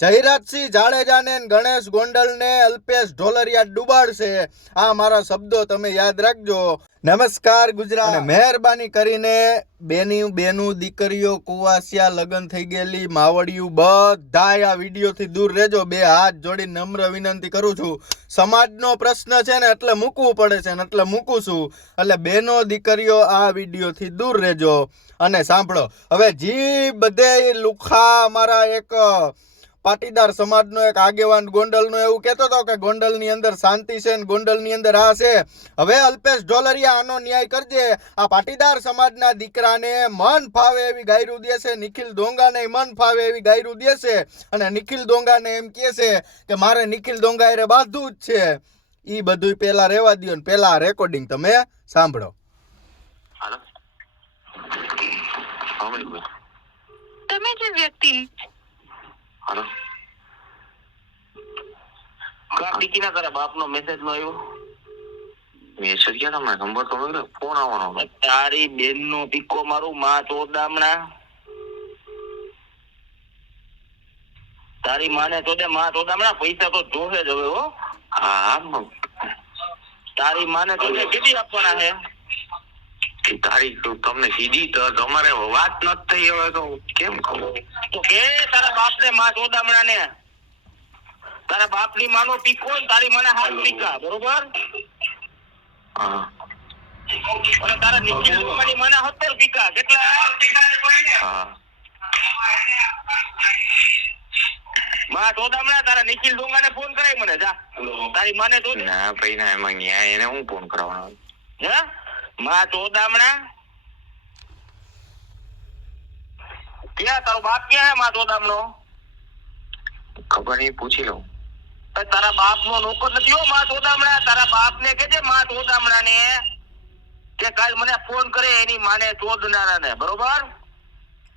જયરાજસિંહ જાડેજાને ગણેશ ગોંડલને અલ્પેશ ઢોલરિયા ડુબાડશે. આ મારા શબ્દો તમે યાદ રાખજો. નમસ્કાર ગુજરાત. મહેરબાની કરીને બેની, બેનું દીકરીઓ કુવાસિયા લગ્ન થઈ ગયેલી માવડિયું બધાય આ વિડીયોથી દૂર રહેજો. બે હાથ જોડી નમ્ર વિનંતી કરું છું. સમાજનો પ્રશ્ન છે ને એટલે મૂકવું પડે છે ને એટલે મૂકું છું. એટલે બેનો દીકરીઓ આ વિડીયોથી દૂર રહેજો. અને સાંભળો. હવે જી બધે લુખા અમારા એક પાટીદાર સમાજનો એક આગેવાન ગોંડલનો એવું કહેતો હતો કે ગોંડલની અંદર શાંતિ છે ને ગોંડલની અંદર આ છે. હવે અલ્પેશ ઢોલરિયા આનો ન્યાય કરજે. આ પાટીદાર સમાજના દીકરાને મન ફાવે એવી ગાયરું દેશે નિખિલ દોંગાને મન ફાવે એવી ગાયરું દેશે અને નિખિલ દોંગાને એમ કહે છે કે મારે નિખિલ દોંગા એ બાંધવું જ છે. એ બધું પેલા રહેવા દો ને પહેલા રેકોર્ડિંગ તમે સાંભળો. તમે જે વ્યક્તિ હાલો. કા ટીકી ના કરે બાપ નો મેસેજ નો આવ્યો. મેસેજ ક્યાં તમને નંબર તો મળ્યો. ફોન આવવાનો તારી બેન નો પીકો મારું માં ચોદામણા તારી માને ચોદે માં ચોદામણા પૈસા તો જોહે જ હવે હો. હા તારી માને ચોદે કેટલી આપવાના છે? તારીખ તમને સીધી તો તમારે વાત નથી થઈ હવે તો કેમ તો કે તારા બાપ ને માં ચોદામણા ને તારા બાપની માનો પીકો તારી મને હાથ પીકા બરોબર? અને તારા નિખિલ મારી મને સત્તર પીકા કેટલા? માં ચોદામણા તારા નિખિલ ડુંગા ને ફોન કરાય મને જા. તારી માને તો ના ભાઈ ના એમાં ન્યાય એને હું ફોન કરવાનો હે? માં ચોદામણા ક્યાં તારો બાપ ક્યાં હે માં ચોદામણો ખબર નહીં પૂછી લઉં. તારા બાપ નો નોકર નથી હો માં ચોદામણા તારા બાપ ને કેજે માં ચોદામણા ને કે કાલ મને ફોન કરે એની માને ચોદનારા ને બરોબર?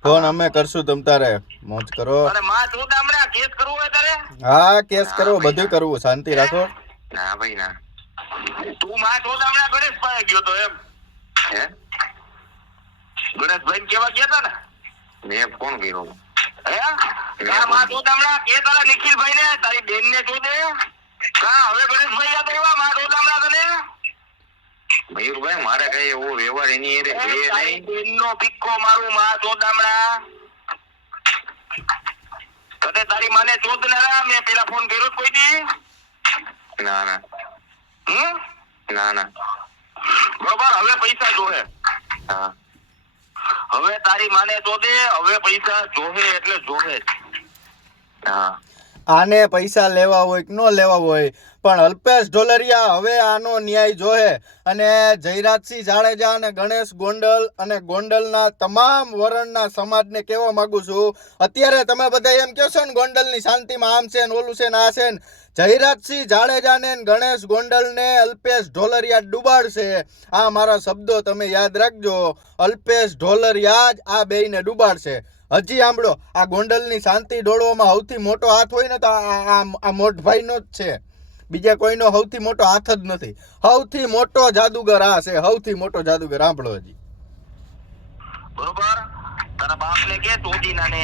ફોન અમે કરશું તમ તારે. મોજ કરો. અને માં ચોદામણા કેસ કરવો હોય તારે? હા કેસ કરવો બધું કરવું. શાંતિ રાખો. ના ભાઈ ના. તું માં ચોદામણા ગણેશ પાસે ગયો તો એમ. હે? ગણેશભાઈ કેવા ગયા ને? મેં ફોન કર્યો? હે? કા માં ચોદામણા કે તારા નિખિલભાઈ ને તારી બેન ને ચોદે કા હવે ગણેશભાઈ યાદ આવ્યા? માં ચોદામણા તને? મયુરભાઈ મારે કઈ એવો વ્યવહાર એની એરે છે નહીં. બેન નો પિક્કો મારું માં ચોદામણા કદે તારી માને ચોદનારા મેં પેલા ફોન કર્યો કોઈ દી. ના ના. હમ? ના ના. હવે પૈસા જોહે. હવે તારી માને તો દે, હવે પૈસા જોહે એટલે જોહે. આને પૈસા લેવા હોય કે ન લેવા હોય પણ અલ્પેશ ઢોલરિયા હવે આનો ન્યાય જોહે અને જયરાજસિંહ જાડેજા અને ગણેશ ગોંડલ અને ગોંડલના તમામ વરણના સમાજને કહેવા માંગુ છું. અત્યારે તમે બધા એમ કહો ને, ગોંડલની શાંતિમાં આમ છે ને ઓલું છે ને આ છે ને. જયરાજસિંહ જાડેજાને ગણેશ ગોંડલને અલ્પેશ ઢોલરિયા ડૂબાડશે. આ મારા શબ્દો તમે યાદ રાખજો. અલ્પેશ ઢોલરિયા જ આ બેયને ડુબાડશે. હજી સાંભળો, આ ગોંડલની શાંતિ ડોળવામાં સૌથી મોટો હાથ હોય ને તો આ મોટભાઈનો જ છે. બીજા કોઈનો સૌથી મોટો હાથ જ નથી. સૌથી મોટો જાદુગર આ છે. સૌથી મોટો જાદુગર સાંભળો બરોબર? તારા બાપ ને કે ચોદીના ને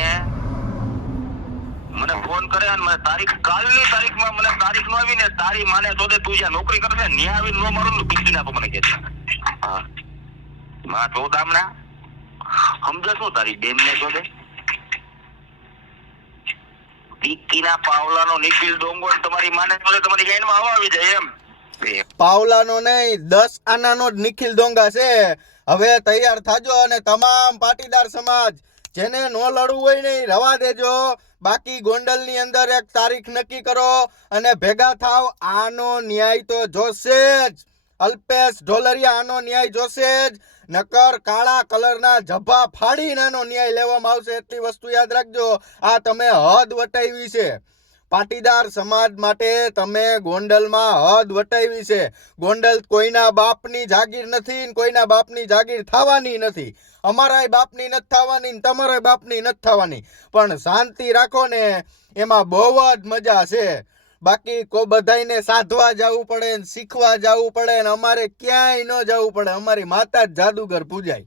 મને ફોન કરે અને મને તારીખ, કાલની તારીખમાં મને તારીખ નો આવીને તારી માને તો તું જ્યાં નોકરી કરશે, ન્યા આવીને નો મારું પીસી નાખો મને કે હા. માં ચોદામણા સમજે શું તારી બેન ને શોધે? ટીકીના પાવલાનો નિખિલ ડોંગો તમારી માને બોલે તમારી ગાયનમાં હવા આવી જાય એમ. પાવલાનો નહીં, દસ આનાનો જ નિખિલ ડોંગા છે. હવે તૈયાર થાજો અને તમામ પાટીદાર સમાજ, જેને નો લડવું હોય નહીં, રવા દેજો. બાકી ગોંડલની અંદર એક તારીખ નક્કી કરો અને ભેગા થાવ. આનો ન્યાય તો જોશે જ. અલ્પેશ ઢોલરિયા આનો ન્યાય જોશે જ. નકર કાળા કલરના જભા ફાડીને આનો ન્યાય લેવામાં આવશે એટલી વસ્તુ યાદ રાખજો. આ તમે હદ વટાવી છે. પાટીદાર સમાજ માટે તમે ગોંડલમાં હદ વટાવી છે. ગોંડલ કોઈના બાપની જાગીર નથી કોઈના બાપની જાગીર થવાની નથી. અમારાય બાપની નથી થવાની તમારાય બાપની નથી થવાની. પણ શાંતિ રાખો ને, એમાં બહુ જ મજા છે. બાકી કો બધાયને સાધવા જવું પડે ને શીખવા જવું પડે ને અમારે ક્યાંય ન જવું પડે. અમારી માતા જ જાદુગર પૂજાય.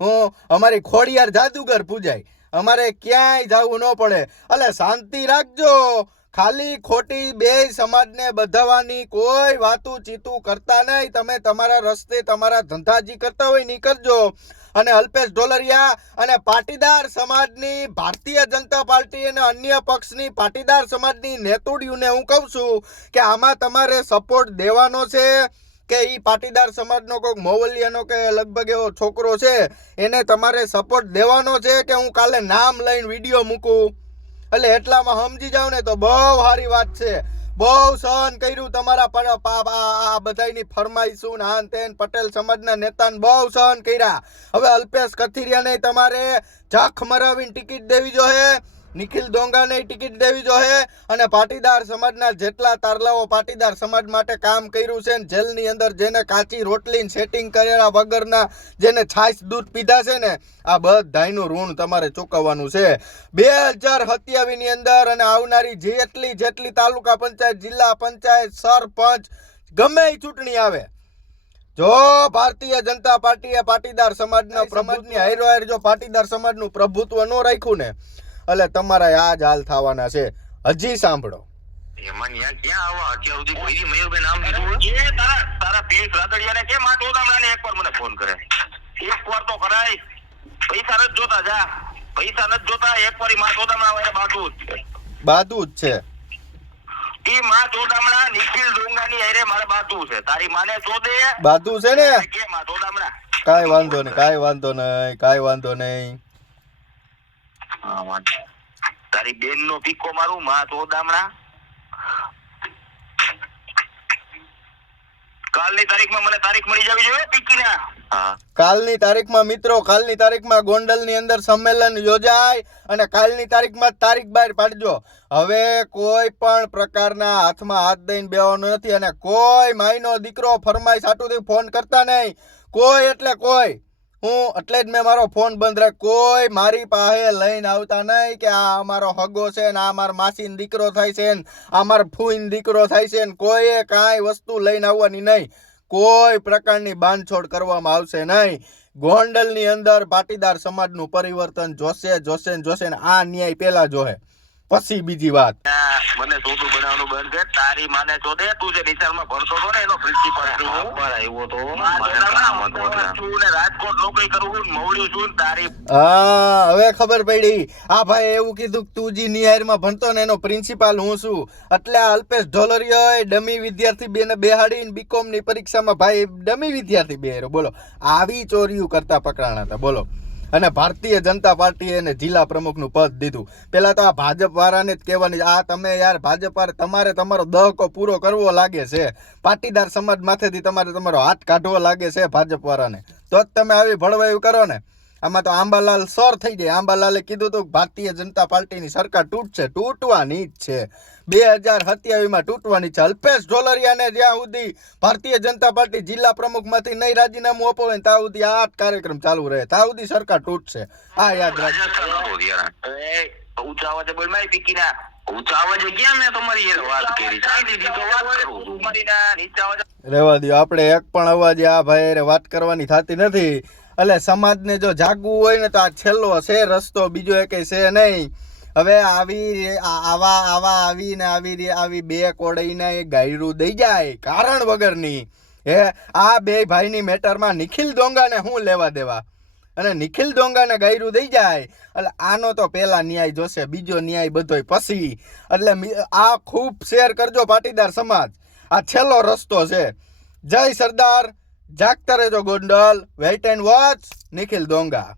હું, અમારી ખોડિયાર જાદુગર પૂજાય. અમારે ક્યાંય જવું ન પડે. એટલે શાંતિ રાખજો. ખાલી ખોટી બે સમાજને બધાવાની કોઈ વાતું ચીતું કરતા નહીં. તમે તમારા રસ્તે તમારા ધંધાજી કરતા હોય નહીં કરજો અને અલ્પેશ ઢોલરિયા અને પાટીદાર સમાજની ભારતીય જનતા પાર્ટી અને અન્ય પક્ષની પાટીદાર સમાજની નેતુડીઓને હું કહું છું કે આમાં તમારે સપોર્ટ દેવાનો છે કે એ પાટીદાર સમાજનો કોઈક મોવલિયાનો કે લગભગ એવો છોકરો છે, એને તમારે સપોર્ટ દેવાનો છે કે હું કાલે નામ લઈને વીડિયો મૂકું? એટલે એટલામાં સમજી જાવ ને તો બહુ સારી વાત છે. બહુ સહન કર્યું તમારા પણ આ બધાયની ફરમાઈશું ને આન તેન પટેલ સમાજના નેતાને બહુ સહન કર્યા. હવે અલ્પેશ કથિરિયાને તમારે જાખ મરાવીને ટિકિટ દેવી જોઈએ નિખિલ ડોંગાને ટિકિટ દેવી જોઈએ અને પાટીદાર સમાજના જેટલા તારલાઓ પાટીદાર સમાજ માટે કામ કર્યું છે ને જેલની અંદર જેને કાચી રોટલી સેટિંગ કરેલા વગરના જેને છાશ દૂધ પીધા છે ને આ બધાનું ઋણ તમારે ચૂકવવાનું છે. બે હજાર સત્યાવીસની અંદર અને આવનારી જેટલી જેટલી તાલુકા પંચાયત જિલ્લા પંચાયત સરપંચ ગમે એ ચૂંટણી આવે. જો ભારતીય જનતા પાર્ટીએ પાટીદાર સમાજના પ્રભુત્વની હાઈરો હાઈર જો પાટીદાર સમાજનું પ્રભુત્વ ન રાખ્યું ને એટલે તમારા આ જ હાલ થવાના છે. હજી સાંભળો. એમાં ન્યા ક્યાં આવા અત્યાર સુધી કોઈ મયુરભાઈ નામ લીધું એ તારા તારા પીસ રાદડિયાને કેમ આ ચોદામણાને એકવાર મને ફોન કરે. એકવાર તો કરાય. પૈસા નથી જોતા જા. પૈસા નથી જોતા એકવારમાં ચોદામણા વાળા બાજુ જ છે. બાદુ જ છે. ઈ માં ચોદામણા નિખિલ ડોંગાની અરે મારે બાજુ છે. તારી માને ચોદે બાદુ છે ને? કે માં ચોદામણા કાઈ વાંધો નહીં કાઈ વાંધો નહીં કાઈ વાંધો નહીં. તારી બેન નો પીકો મારું માં ચોદામણા કાલની તારીખમાં મને તારીખ મળી જવી જોઈએ પીકીના. કાલની તારીખમાં મિત્રો કાલની તારીખમાં ગોંડલની અંદર સંમેલન યોજાય અને કાલની તારીખમાં તારીખ બહાર પાડજો. હવે કોઈ પણ પ્રકારના હાથમાં હાથ દઈને બેવાનો નથી અને કોઈ માયનો દીકરો ફરમાઈ સાટુથી ફોન કરતા નહીં. કોઈ એટલે કોઈ. હું એટલે જ મેં મારો ફોન બંધ રાખ. કોઈ મારી પાસે લઈને આવતા નહીં કે આ અમારો હગો છે ને આ મારા માસીન દીકરો થાય છે ને આ મારા ફૂઈન દીકરો થાય છે ને કોઈએ કાંઈ વસ્તુ લઈને આવવાની નહીં. કોઈ પ્રકારની બાંધછોડ કરવામાં આવશે નહીં. ગોંડલની અંદર પાટીદાર સમાજનું પરિવર્તન જોશે જોશે જોશે આ ન્યાય પહેલા જોહે. પછી બીજી વાત. મને ચોથું બનાવવાનું બંધ કર તારી માને ચોદે તું જે નિશાળમાં ભણતો હતો ને એનો પ્રિન્સિપલ છું આવ્યો તો. ને રાજકોટ નોકરી કરું છું મવડ્યું છું તારી હા હવે ખબર પડી. આ ભાઈ એવું કીધું કે તું જે નિહારમાં ભણતો ને એનો પ્રિન્સિપાલ હું છું. એટલે આ અલ્પેશ ઢોલરિયો ડમી વિદ્યાર્થી બેને બેહાડીને બીકોમની પરીક્ષામાં ભાઈ ડમી વિદ્યાર્થી બેહાડ્યો બોલો આવી ચોરીઓ કરતા પકડાણા હતા. બોલો. અને ભારતીય જનતા પાર્ટીએ એને જિલ્લા પ્રમુખનું પદ દીધું. પહેલાં તો આ ભાજપ વાળાને જ કહેવાની, આ તમે યાર ભાજપ વાળા, તમારે તમારો દહકો પૂરો કરવો લાગે છે. પાટીદાર સમાજ માથેથી તમારે તમારો હાથ કાઢવો લાગે છે ભાજપ વાળાને. તો જ તમે આવી ભળવાયું કરો ને. આમાં તો આંબાલાલ સર થઈ જાય આંબાલાલે કીધું હતું ભારતીય જનતા પાર્ટીની સરકાર તૂટશે. તૂટવાની જ છે. બે હજાર સત્યાવીસમાં તૂટવાની છે. અલ્પેશ ઢોલરિયાને જ્યાં સુધી ભારતીય જનતા પાર્ટી જિલ્લા પ્રમુખમાંથી નહીં રાજીનામું અપાવે ને ત્યાં સુધી આ કાર્યક્રમ ચાલુ રહે. ત્યાં સુધી સરકાર તૂટશે. આ યાદ રાખજો રાજસ્થાન હતો ત્યારે એ ઊંચા અવાજે બોલ મારી પીકીના. ઊંચા અવાજે ક્યાં મેં તમારી વાત કરી? શાંતિથી તો વાત કરું છું. મારીના નીચા અવાજે રહેવા દો આપણે એક પણ અવાજે આ ભાઈ વાત કરવાની થતી નથી. એટલે સમાજને જો જાગવું હોય ને તો આ છેલ્લો છે રસ્તો, બીજો એકે છે નહીં. હવે આવી આવા આવા આવી ને આવી બે કોડઈને એ ગાયરું દઈ જાય, કારણ વગરની. હે, આ બે ભાઈની મેટરમાં નિખિલ ડોંગાને શું લેવા દેવા? અને નિખિલ ડોંગાને ગાયરું દઈ જાય એટલે આનો તો પહેલા ન્યાય જોશે, બીજો ન્યાય બધોય પછી. એટલે આ ખૂબ શેર કરજો પાટીદાર સમાજ. આ છેલ્લો રસ્તો છે. જય સરદાર. જાગતા રહેજો Gondal wait and watch Nikhil Donga